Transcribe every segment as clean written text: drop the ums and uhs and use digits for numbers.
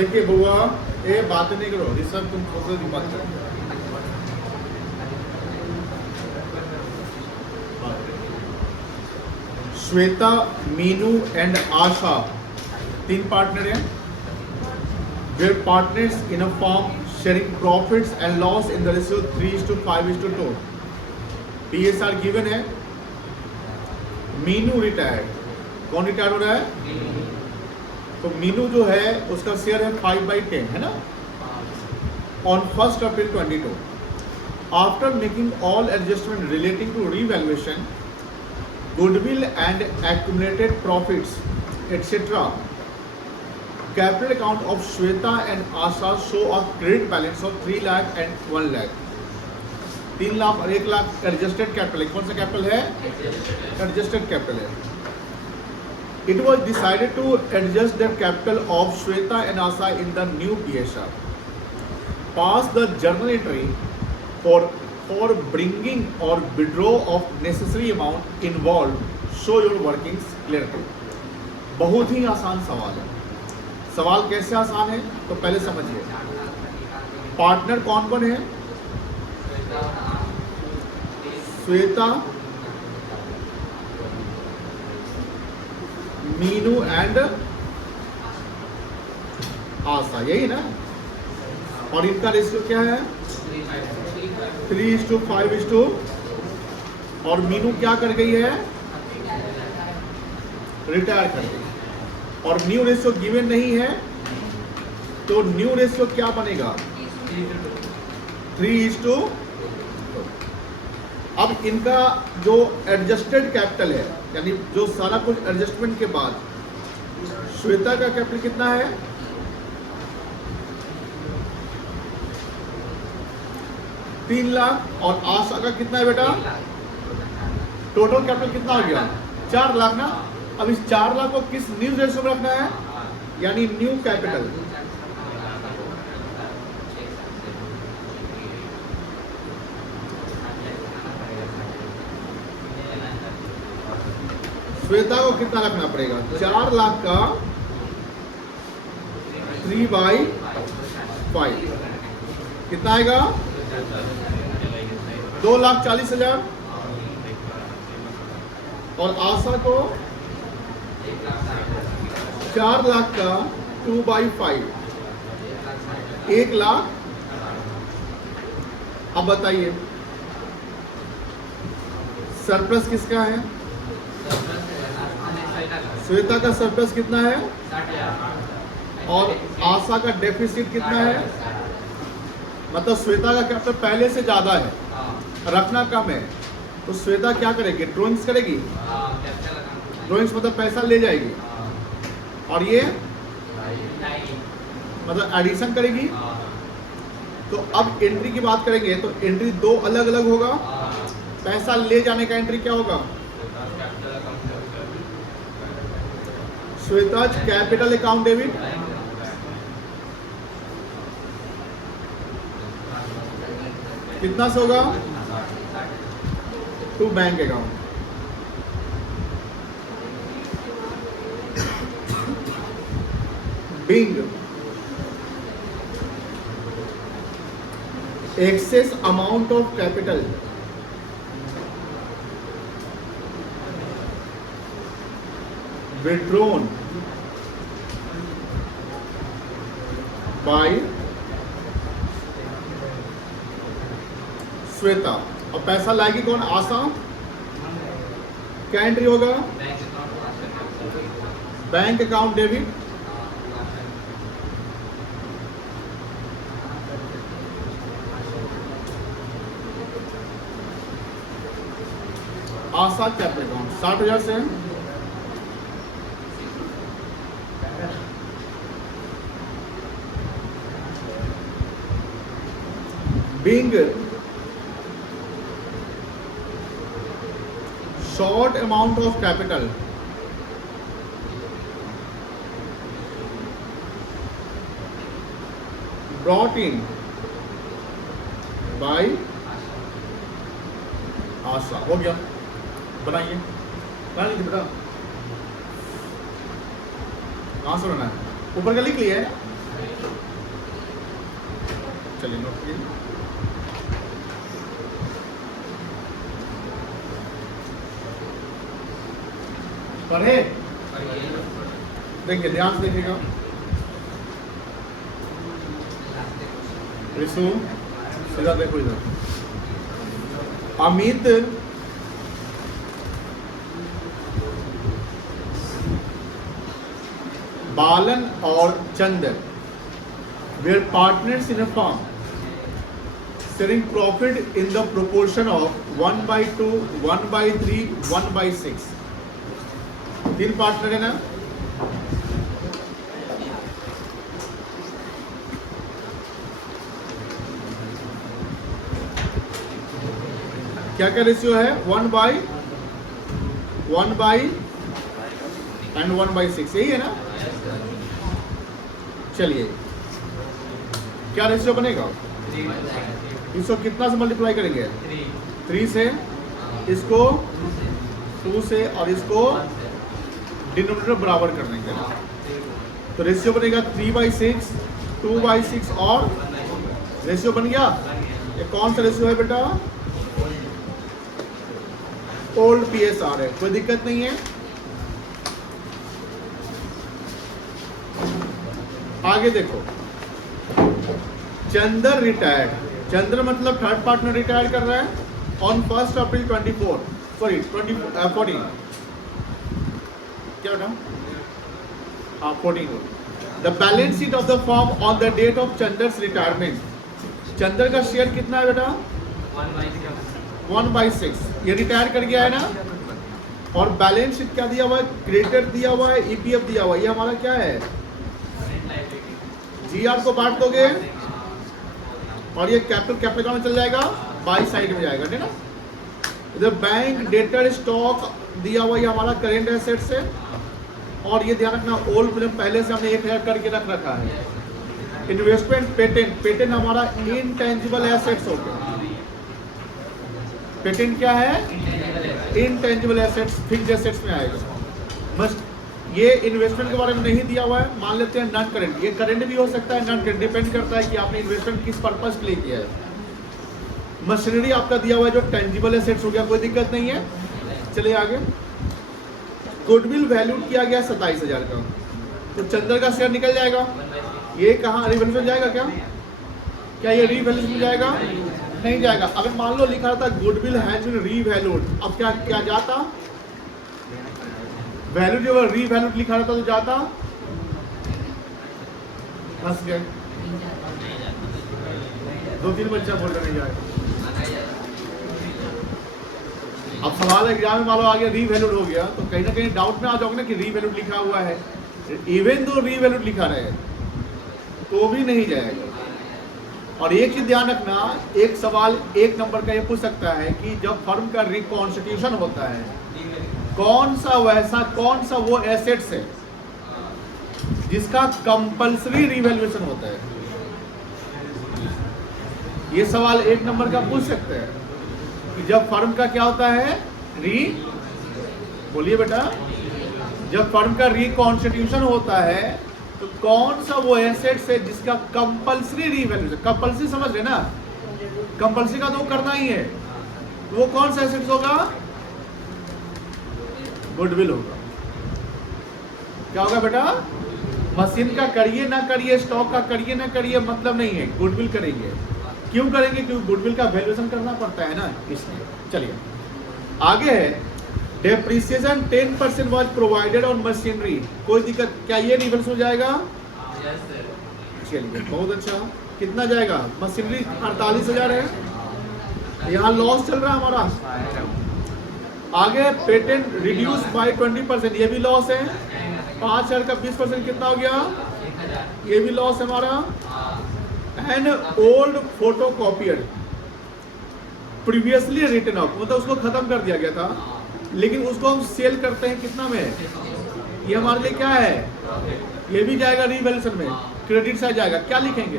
देखिए बुआ, ये बात नहीं करो, ये सब तुम खुद की बात करो। Shweta, Meenu and Asha 3 partner हैं। We're partners in a firm sharing profits and loss in the ratio 3:5:2. TSR given है। मीनू रिटायर्ड, कौन रिटायर्ड हो रहा है? तो मीनू जो है उसका शेयर है 5/10 है ना, on 1 April 22। After making all adjustment relating to revaluation, goodwill and accumulated profits etcetera, capital account of Shweta and Asha show a credit balance of 3 lakh and 1 lakh. 3 lakh और 1 लाख एडजस्टेड कैपिटल है। कौन सा कैपिटल है? एडजस्टेड कैपिटल है। It was decided to adjust the capital of Shweta and Asa in the new PSR. Pass the journal entry for bringing or withdraw of necessary amount involved. Show your workings clearly. बहुत ही आसान सवाल है। सवाल कैसे आसान है तो पहले समझिए। पार्टनर कौन कौन है? श्वेता, मीनू एंड आशा, यही ना। और इनका रेशियो क्या है? 3:5:2। और मीनू क्या कर गई है? रिटायर कर गई। और न्यू रेशियो गिवन नहीं है, तो न्यू रेशियो क्या बनेगा? 3:2। अब इनका जो एडजस्टेड कैपिटल है, यानी जो सारा कुछ एडजस्टमेंट के बाद, श्वेता का कैपिटल कितना है? 3 लाख। और आशा का कितना है बेटा? टोटल कैपिटल कितना हो गया? 4 लाख ना। अब इस 4 लाख को किस न्यू रेशियो में रखना है? यानी न्यू कैपिटल। श्वेता को कितना रखना पड़ेगा? 4 लाख का 3/5 कितना आएगा? 2,40,000। और आशा को 4 लाख का 2/5 1 लाख। अब बताइए सरप्लस किसका है? श्वेता का सरप्लस कितना है? और आशा का डेफिसिट कितना है? मतलब श्वेता का कैपिटल पहले से ज्यादा है, रखना कम है, तो श्वेता क्या करेगी? ड्रॉइंग्स करेगी। ड्रॉइंग्स मतलब पैसा ले जाएगी। और ये मतलब एडिशन करेगी। तो अब एंट्री की बात करेंगे तो एंट्री 2 अलग अलग होगा। पैसा ले जाने का एंट्री क्या होगा? श्वेता कैपिटल अकाउंट डेबिट, कितना से होगा? To bank account. Being excess amount of capital withdrawn by Shweta. और पैसा लाएगी कौन? आशा। क्या एंट्री होगा? Bank account debit. Asha capital account 60,000 से being short amount of capital brought in by आशा। हो गया, बनाइए। बना लीजिए बेटा। कहाँ से बनाना है? ऊपर का लिख लिया है। चलिए नोट कीजिए। पढ़े? देखिए ध्यान से देखिएगा। रिसू सीधा देखो इधर। अमित बालन और चंदन were partners in a firm, sharing profit in the proportion of 1/2, 1/3, 1/6. तीन पार्टनर है ना? क्या क्या रेशियो है? 1/1/6 यही है ना? चलिए क्या रेशियो बनेगा? इसको कितना से मल्टीप्लाई करेंगे? 3 से, इसको 2 से और इसको डिनोमिनेटर बराबर कर देंगे ना। तो रेशियो बनेगा 3/6, 2/6 और रेशियो बन गया। ये कौन सा रेशियो है बेटा? ओल्ड PSR है, कोई दिक्कत नहीं है। आगे देखो, चंदर रिटायर्ड, चंद्र मतलब थर्ड पार्टनर रिटायर कर रहा है ऑन 1 अप्रैल 14 क्या बेटा? 14। The balance sheet of the firm on the date of चंद्र's रिटायरमेंट। चंद्र का शेयर कितना है बेटा? 1/6। ये रिटायर कर गया है ना। और बैलेंस शीट क्या दिया हुआ है? क्रेडिटर दिया हुआ है, EPF दिया हुआ है। ये हमारा क्या है? GR को बांट दोगे और ये कैपिटल में चल जाएगा, बाई साइड में जाएगा, ठीक है ना। इधर बैंक डेटर स्टॉक दिया हुआ, ये हमारा करेंट एसेट्स है। और ये ध्यान रखना, ओल्ड फिल्म पहले से हमने 1000 करके रख रखा है। इन्वेस्टमेंट पेटेंट हमारा इनटेंजिबल एसेट्स हो गया। पेटेंट क्या है? इनटेंजिबल एसेट्स, फिक्स्ड एसेट्स में आएगा। मस्ट ये इन्वेस्टमेंट के बारे में नहीं दिया हुआ है, मान लेते हैं नॉन करेंट। ये करेंट भी हो सकता है, नॉन करेंट, डिपेंड करता है कि आपने इन्वेस्टमेंट किस पर्पस के लिए किया है। मशीनरी आपका दिया हुआ है जो टेंजिबल एसेट्स हो गया, कोई दिक्कत नहीं है। चलिए आगे। गुडविल वैल्यू किया गया 27,000 का, तो चंद्र का शेयर निकल जाएगा। ये कहाँ रिवैल्यूएशन में जाएगा? क्या ये रीवैल्यूएशन में जाएगा? नहीं जाएगा। अगर मान लो लिखा था गुडविल हैज बीन रीवैल्यूड, अब क्या जाता? वैल्यू जो रीवैल्यूड लिखा रहता तो जाता, फंस गए। 2-3 बच्चा बोल रहे नहीं जाएगा। अब सवाल एग्जाम में मान लो आ गया रीवैल्यूड हो गया, तो कहीं ना कहीं डाउट में आ जाओगे ना कि रीवैल्यूड लिखा हुआ है। इवन दो रीवैल्यूड लिखा रहे तो भी नहीं जाएगा। और एक चीज ध्यान रखना, एक सवाल 1 नंबर का ये पूछ सकता है कि जब फर्म का रिकॉन्स्टिट्यूशन होता है, कौन सा वो एसेट्स है जिसका कंपल्सरी रिवैल्यूएशन होता है। ये सवाल 1 नंबर का पूछ सकते हैं कि जब फर्म का क्या होता है? बोलिए बेटा, जब फर्म का रिकॉन्स्टिट्यूशन होता है तो कौन सा वो एसेट्स है जिसका कंपल्सरी रिवैल्यूएशन। कंपल्सरी समझ रहे ना? कंपल्सरी का तो करना ही है, तो वो कौन सा एसेट्स होगा? गुडविल होगा। क्या होगा बेटा? मशीन का करिए ना करिए, स्टॉक का करिए ना करिए, मतलब नहीं है, गुडविल करेंगे। क्यों करेंगे? क्योंकि गुडविल का वैल्यूएशन करना पड़ता है ना, इसलिए। चलिए आगे है, depreciation 10% was provided on machinery. कोई दिक्कत? क्या ये रिवर्स हो जाएगा? चलिए बहुत अच्छा। कितना जाएगा? मशीनरी 48,000 है, यहाँ लॉस चल रहा है हमारा। आगे पेटेंट रिड्यूस बाय 20%, ये भी लॉस है। 5,000 का 20% कितना हो गया? ये भी लॉस है हमारा। And old photocopier previously written off, मतलब उसको खत्म कर दिया गया था, लेकिन उसको हम सेल करते हैं कितना में? ये हमारे लिए क्या है? ये भी जाएगा रिवैल्यूएशन में, क्रेडिट साइड जाएगा। क्या लिखेंगे?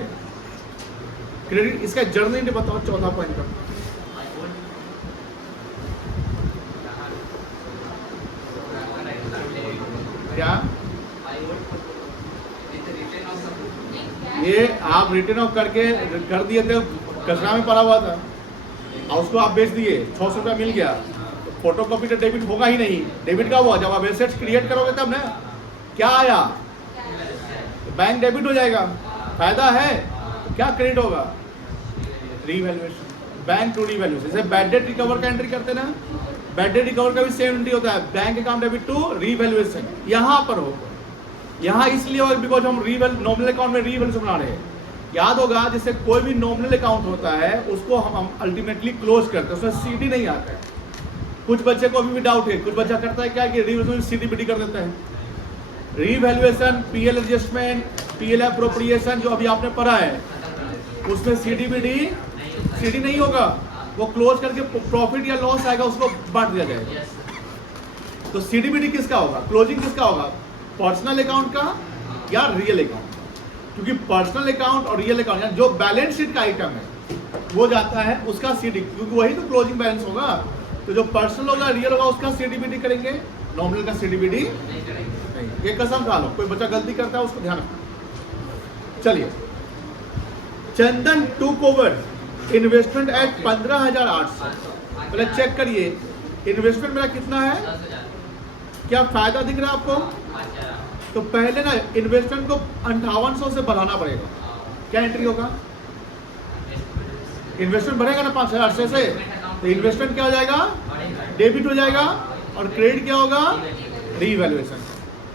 क्रेडिट। इसका जर्नल बताओ, 14 पॉइंट का। क्या ये आप रिटर्न ऑफ करके कर दिए थे, कचरा में पड़ा हुआ था और उसको आप बेच दिए, 600 रुपया मिल गया, तो फोटो कॉपी तो डेबिट होगा ही नहीं। डेबिट का हुआ जब आप एसेट्स क्रिएट करोगे तब ना, क्या आया, बैंक डेबिट हो जाएगा, फायदा है, क्या क्रेडिट होगा, रीवैल्यूएशन, बैंक टू रीवैल्यूएशन। जैसे बैड डेट रिकवर का एंट्री करते ना, बैड डेट रिकवर का भी सेम एंट्री होता है, bank account debit to revaluation. यहाँ पर हो, यहाँ इसलिए होगा बिकॉज हम नॉमिनल अकाउंट में रीवैल्यूएशन बना रहे हैं। याद होगा जैसे कोई भी नॉमिनल अकाउंट होता है उसको हम अल्टीमेटली क्लोज करते हैं, उसमें सीडी नहीं आता है। कुछ बच्चे को अभी भी डाउट है, कुछ बच्चा करता है क्या कि रीवैल्यूएशन सीडी बीडी कर देता है। Revaluation, PL adjustment, PL appropriation जो अभी आपने पढ़ा है उसमें सीडी नहीं होगा, वो क्लोज करके प्रॉफिट या लॉस आएगा उसको बांट दिया जाएगा। तो सीडीबीडी किसका होगा, क्लोजिंग किसका होगा, पर्सनल अकाउंट का या रियल अकाउंट। क्योंकि पर्सनल अकाउंट और रियल अकाउंट जो बैलेंस शीट का आइटम है वो जाता है उसका सीडी, क्योंकि वही तो क्लोजिंग बैलेंस होगा। तो जो पर्सनल होगा रियल होगा उसका सीडीबीडी करेंगे, नॉमिनल का सीडीबीडी नहीं। ये कसम खा लो, कोई बच्चा गलती करता है उसको ध्यान रखना। चलिए, चंदन टूक ओवर इन्वेस्टमेंट एट 15,800। पहले चेक करिए इन्वेस्टमेंट मेरा कितना है, क्या फायदा दिख रहा है आपको। तो पहले ना इन्वेस्टमेंट को 5800 से बढ़ाना पड़ेगा। क्या एंट्री होगा, इन्वेस्टमेंट बढ़ेगा ना 5,800 से, तो इन्वेस्टमेंट क्या हो जाएगा, डेबिट हो जाएगा, और क्रेडिट क्या होगा, रीवैल्यूएशन।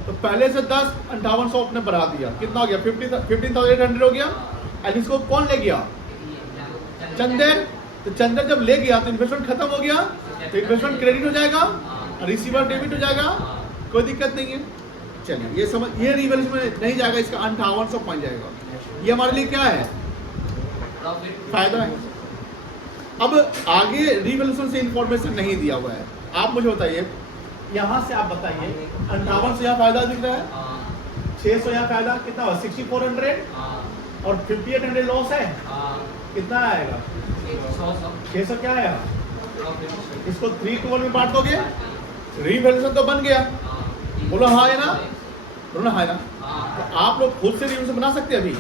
तो पहले से 10 5800 आपने बढ़ा दिया, कितना हो गया 15,800 हो गया। एंड इसको कौन ले गया, चंदन। तो चंदन जब ले गया तो इन्वेस्टमेंट खत्म हो गया, तो इन्वेस्टमेंट क्रेडिट हो जाएगा, रिसीवर डेबिट हो जाएगा, कोई दिक्कत नहीं है। चलिए ये समझ, ये रिवैल्यूएशन में नहीं जाएगा, इसका 5800 पहुंच जाएगा। ये हमारे लिए क्या है, फायदा है। अब आगे रिवैल्यूएशन से इंफॉर्मेशन नहीं दिया हुआ है, आप मुझे बताइए, यहाँ से आप बताइए 5800 यहाँ फायदा दिख रहा है, 600 यहाँ फायदा कितना हुआ 6400, और 5800 लॉस है, कितना आएगा 600 क्या आएगा। इसको 3 to 1 में बांट दोगे, रिवैल्यूएशन तो बन गया। बोलो हाँ है ना, बोलो हाँ है ना। तो आप लोग खुद से रिवैल्यूएशन बना सकते हैं, अभी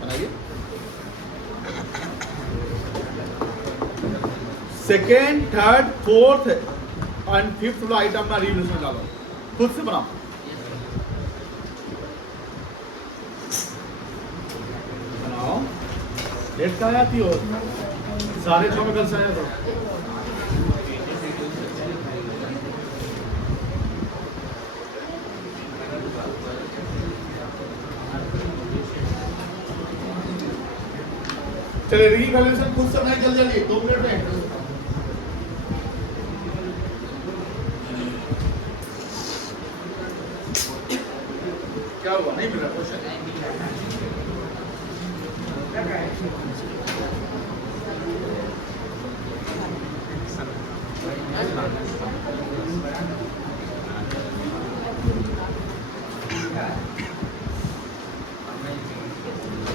बनाइए। Second, third, fourth and fifth वाला आइटम में रिवैल्यूएशन डालो, खुद से बनाओ। बनाओ, लेट कहाँ आती हो, 6:30 में कल से आया था। चलिए रिवैल्यूएशन खुद से बनाइए जल्दी 2 मिनट में। क्या हुआ, नहीं मिल रहा क्वेश्चन,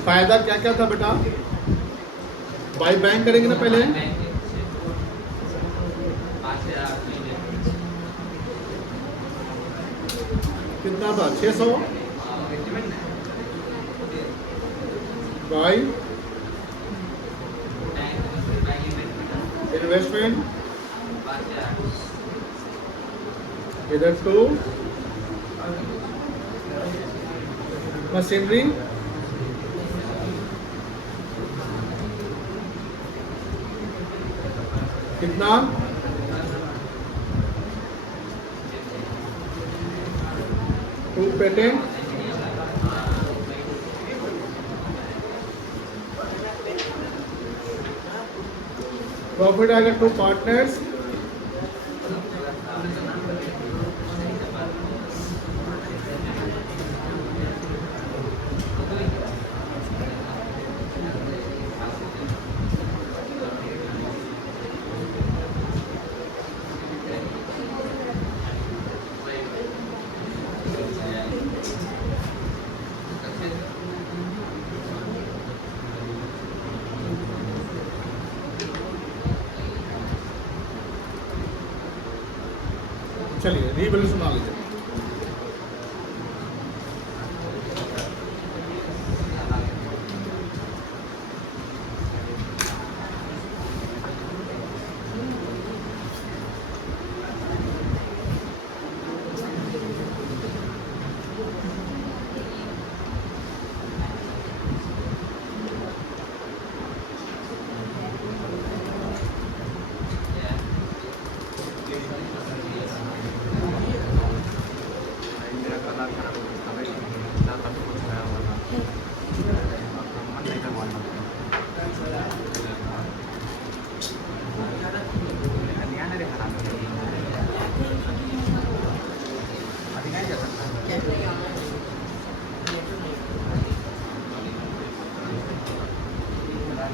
फायदा क्या क्या था बेटा, बाय बैंक करेंगे ना पहले, कितना था 600 बाय इन्वेस्टमेंट, इधर टू मशीनरी, कितना 2 पेटेंट, प्रॉफिट आएगा 2 पार्टनर्स, चलिए रिवैल्यूएशन बना लीजिए।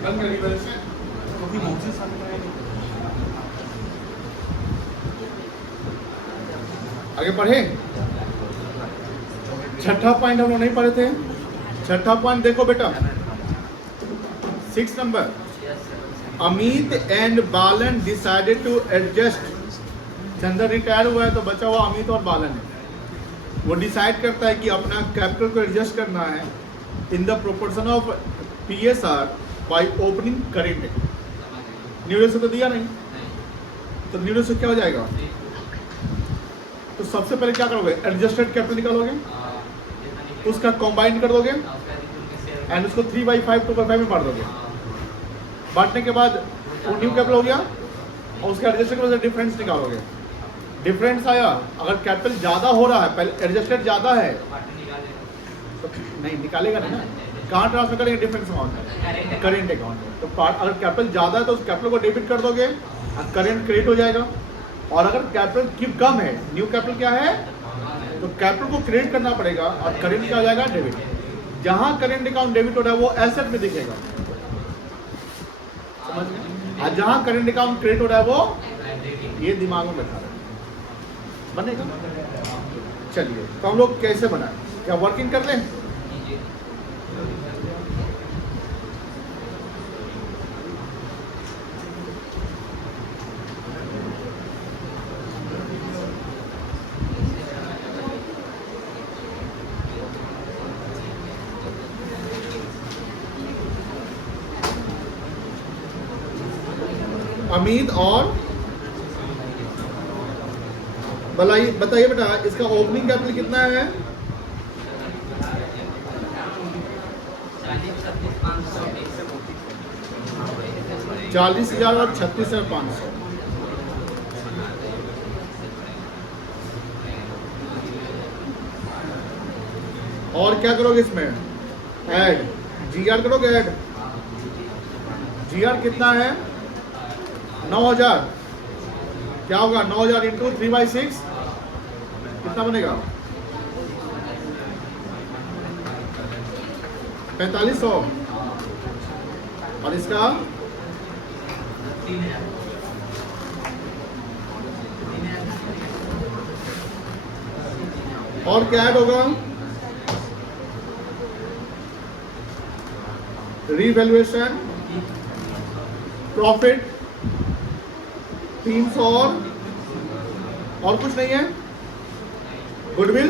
डन कर रिवैल्यूएशन। आगे पढ़े। छठा पॉइंट हम लोग नहीं पढ़े थे। छठा पॉइंट देखो बेटा, 6 number, Amit and Balan decided to adjust. Chander retire हुआ है तो बचा हुआ अमित और बालन है। वो डिसाइड करता है कि अपना कैपिटल को एडजस्ट करना है in the proportion of PSR by opening current. New ratio तो दिया नहीं, तो न्यू रेशो क्या हो जाएगा? तो सबसे पहले क्या करोगे? एडजस्टेड कैपिटल निकालोगे, उसका कॉम्बाइन कर दोगे एंड उसको 3/5 2/5 में बांट दोगे। बांटने के बाद वो न्यू कैपिटल हो गया और उसका एडजस्टेड में से डिफरेंस निकालोगे। डिफरेंस आया, अगर कैपिटल ज़्यादा हो रहा है, पहले एडजस्टेड ज़्यादा है तो नहीं निकालेगा नहीं ना, कहाँ ट्रांसफर करेंगे? Difference account, current account. तो अगर कैपिटल ज़्यादा है तो उस कैपिटल को डेबिट कर दोगे और करेंट क्रेडिट हो जाएगा। और अगर कैपिटल की कम है, न्यू कैपिटल क्या है, तो कैपिटल को क्रेडिट करना पड़ेगा और करेंट क्या हो जाएगा? डेबिट। जहाँ करेंट अकाउंट डेबिट हो रहा है वो एसेट में दिखेगा, समझ गए? और जहाँ करेंट अकाउंट क्रेडिट हो रहा है वो ये दिमाग में बैठा रहे, बनेगा। चलिए तो हम लोग कैसे बनाएं? क्या वर्किंग कर लें? अमित और बताइए बेटा, इसका ओपनिंग कैपिटल कितना है? 40,000 और 36,500। और क्या करोगे इसमें? ऐड GR करोगे। ऐड GR कितना है? 9,000। क्या होगा? 9,000 इंटू 3/6 कितना बनेगा? 4500। और इसका और क्या ऐड होगा? रीवैल्यूएशन, प्रॉफिट 300 और कुछ नहीं है। Goodwill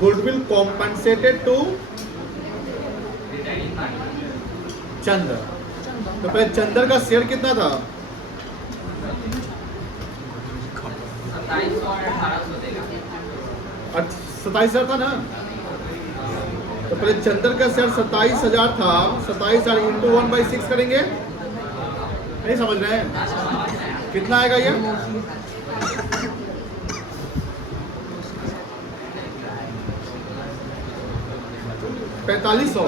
goodwill compensated to Chander. तो पहले चंदर का शेयर कितना था? 27,000 था ना। तो पहले चंदर का शेयर 27,000 था। 27,000 इंटू 1/6 करेंगे। नहीं समझ रहे हैं? कितना आएगा ये? 4500।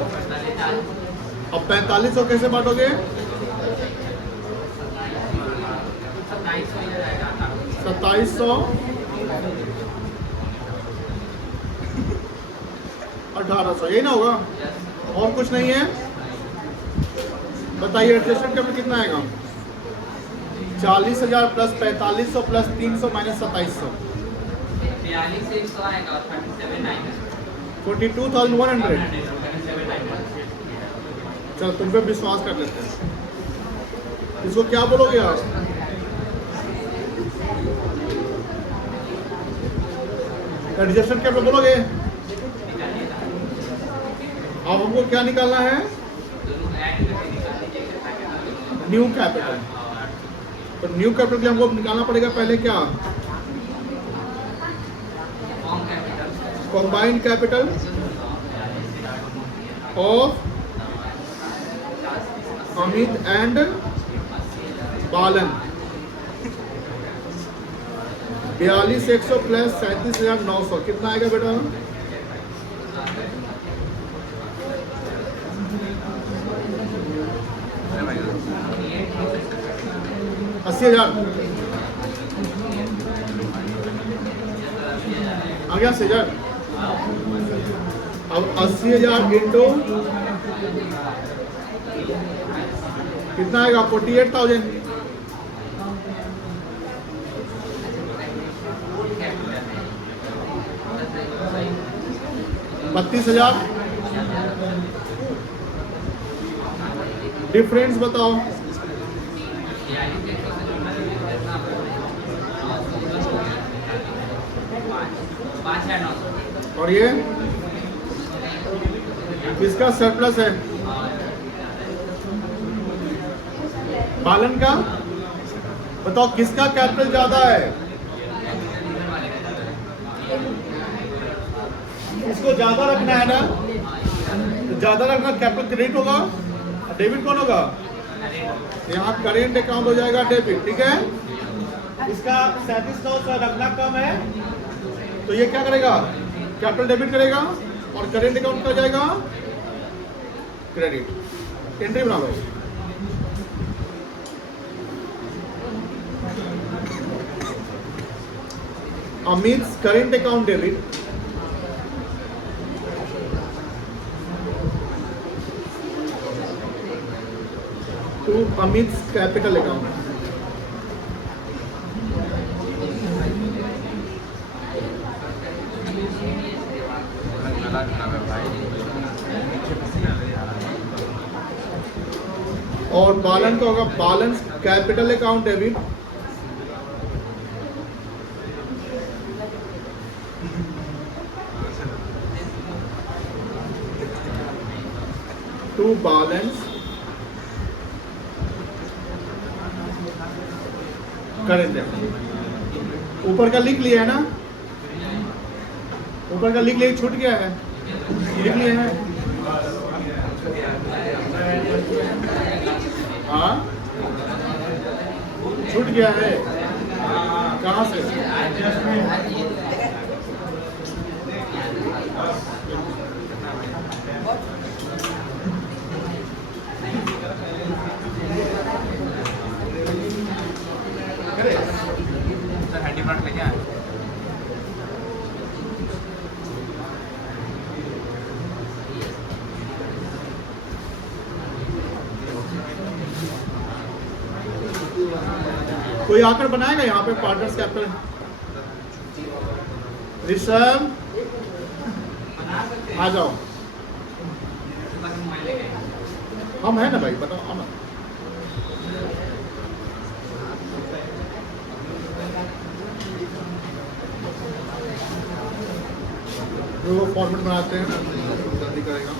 अब 4500 कैसे बांटोगे? 2700 1800, यही ना होगा? और कुछ नहीं है? बताइए एडजस्टमेंट कैपिटल कितना आएगा? 40,000 प्लस 4500 प्लस 300 माइनस 2700, 42,100। चलो तुम पे विश्वास कर लेते हैं। इसको क्या बोलोगे आप? एडजस्टमेंट कैपिटल बोलोगे? अब हमको क्या निकालना है? New capital. तो न्यू कैपिटल के लिए हमको निकालना पड़ेगा पहले क्या? Combined capital of Amit and Balan. 42,100 plus 37,900 कितना आएगा बेटा? 80,000। गया सीजर। अब 80,000 इंटू कितना आएगा 48,000। 32,000। डिफरेंस बताओ। और ये किसका सरप्लस है? बालन का। बताओ किसका कैपिटल ज्यादा है? इसको ज्यादा रखना है ना, तो ज्यादा रखना, कैपिटल क्रेडिट होगा, डेबिट कौन होगा? यहाँ करेंट अकाउंट हो जाएगा डेबिट, ठीक है। इसका 37,900 रखना कम है, तो ये क्या करेगा? कैपिटल डेबिट करेगा और करेंट अकाउंट का जाएगा क्रेडिट। एंट्री बना लो। अमित's current account debit to Amit's capital account. और बालन का होगा balance capital account debit to balance current account. ऊपर का लिख लिया है ना, ऊपर का लिख लिया, छूट गया है, लिख लिया है। हाँ छूट गया है, कहाँ से? सर हैंडी प्लांट लेके आए। कोई आकर बनाएगा यहाँ पे पार्टनर्स कैपिटल? ऋषभ आ जाओ। हम है ना भाई, बताओ हम। वो फॉर्मेट बनाते हैं ना, जल्दी करेगा।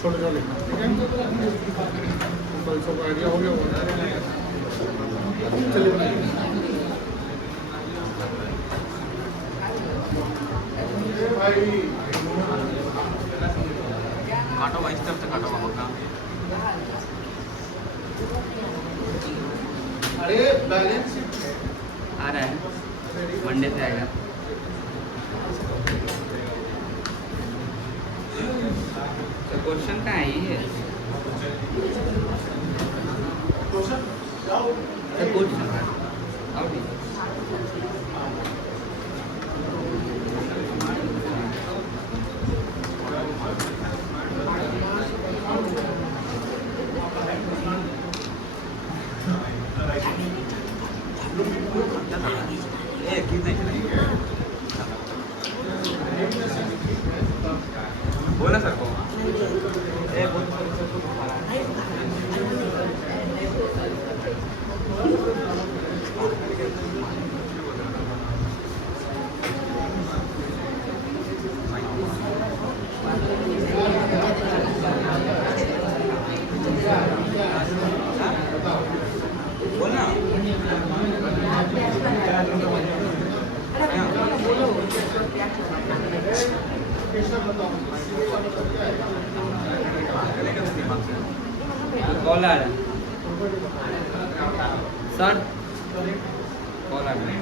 छोटे छोटे लिखना, ठीक है। तो सबको आइडिया हो गया होगा। चलिए बनाइए। भाई काटो भाई, इस तरफ से काटो बाबू का। अरे बैलेंस आ रहा है, मंडे से आएगा। क्वेश्चन का है ये। क्वेश्चन जाओ। क्वेश्चन आओ ठीक। बोला सर को बोलना। कॉल आ रहा है सर, कॉल आ रहा है।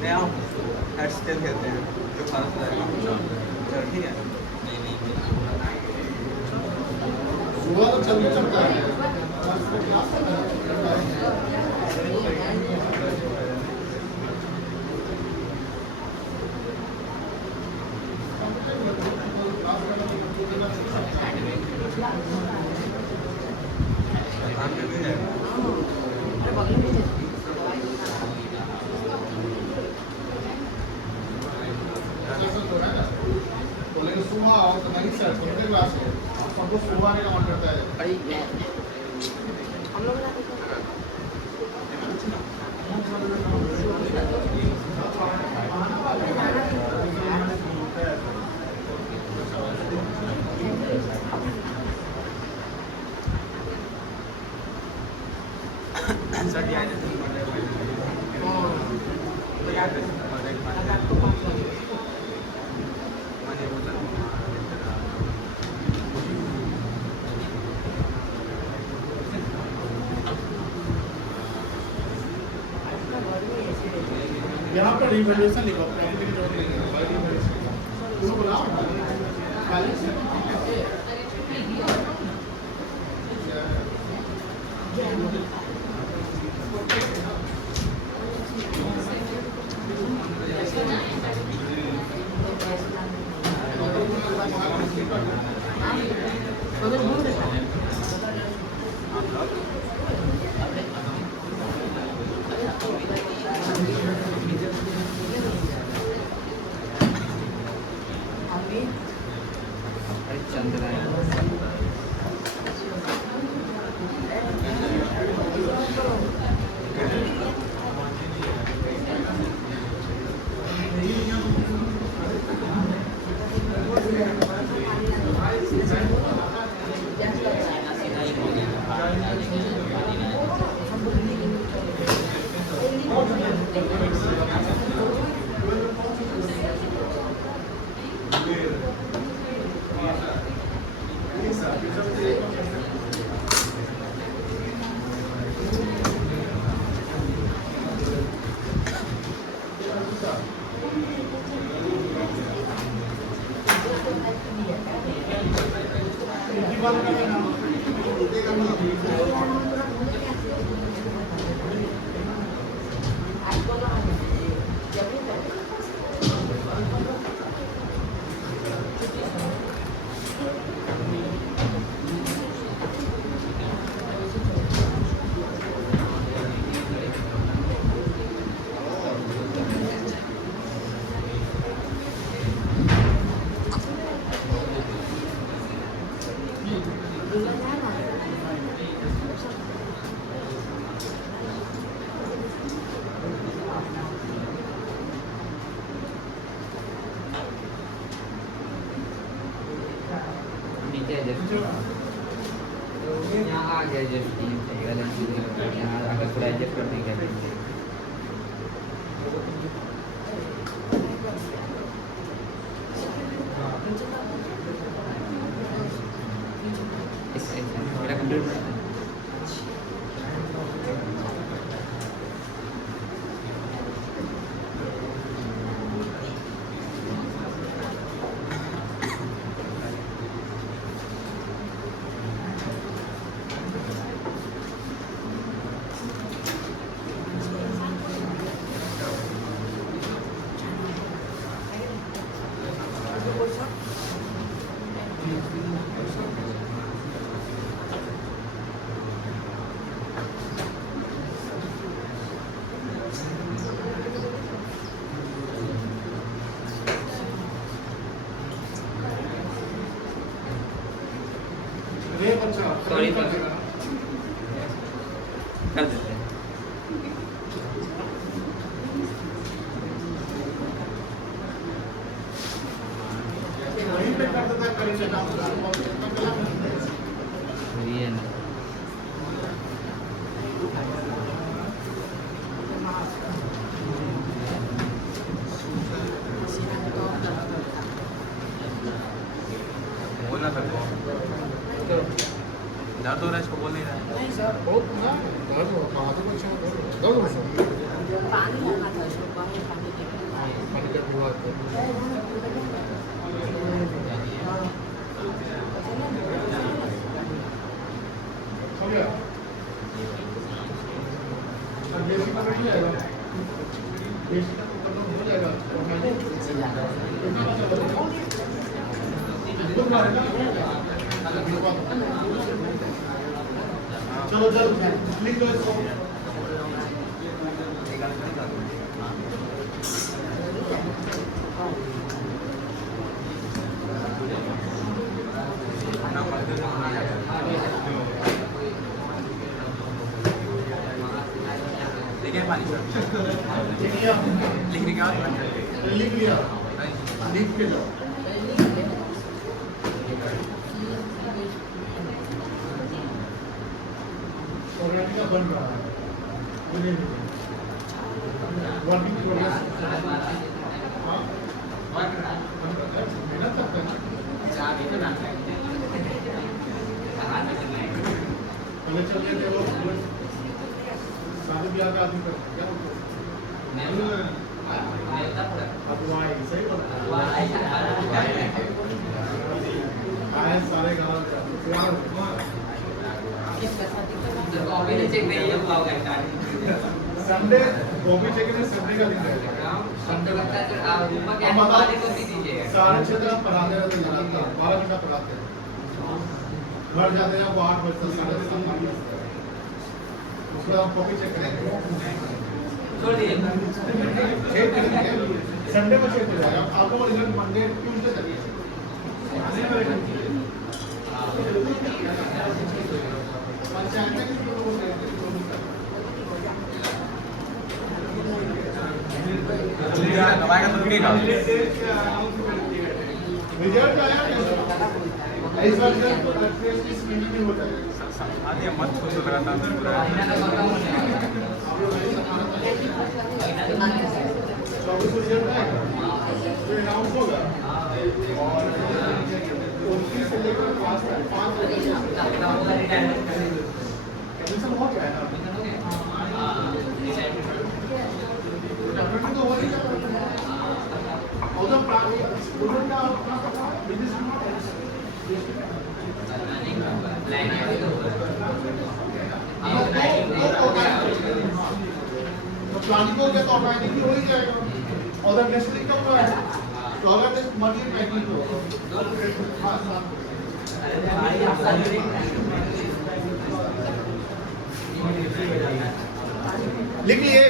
नया हेड स्टेल कहते हैं जो खाना खिलाएगा। चलो ठीक है। सुबह तो जल्दी चलता है। काम पे भी जाएगा। बोलेंगे सुबह आओ तो नहीं सर, छोटे क्लास है, सबको सुबह आने का मन करता है। हम लोग सर ये आने यहाँ पर रिवैल्यूएशन लिखो, प्रॉपर्टी की जरूरत नहीं है, रिवैल्यूएशन तुम बुलाओ ना, बैलेंस अरे चंद्र है। नीचे एडजस्ट यहाँ आ गया एडजस्ट यहाँ अगर थोड़ा एडजस्ट कर देंगे मेरा कंप्यूटर सॉरी कर देते हैं। पानी डालना था इसमें, पानी देना। चलो चलो लिख लो इसको। देखिए पानी लिख लिया लिखने के बाद लिख लिया लिख के जाओ। ऑर्गेनिक का बन रहा है वर्किंग प्रोग्रेस। मेहनत करते हैं पहले चल रहे थे वो शादी ब्याह का आदमी करते क्या अगुवाई सही बोला आए सारे गाँव संडे कॉपी चेक संडे का दिन रहेगा। संडे साढ़े 6 तक पढ़ाते रहते हैं, 12 घंटा पढ़ाते हैं, घर जाते हैं वो 8 बजे तक 7:30 उसके बाद कॉपी चेक करेंगे। चेक करेंगे संडे को चेक हो जाएगा आपको रिजल्ट मंडे ट्यूसडे तक दवाई का तो नहीं था रिजल्ट आया इस बार रिजल्ट तो टेस्ट की स्क्रीनिंग में हो जाएगा। आधी मत सोचो लगातार चौबीस को रिजल्ट आएगा तो अनाउंस होगा और 29 से लेकर 5 तक एडमिशन हो गया है ना तो हो नहीं जाता उधर उधर का बिजनेस प्लानिंग हो गया तो ऑर्गेनिक हो ही जाएगा। अदर नेक्स्ट वीक कब है तो अगर नेक्स्ट मर्जी पैकिंग हो लिख लिए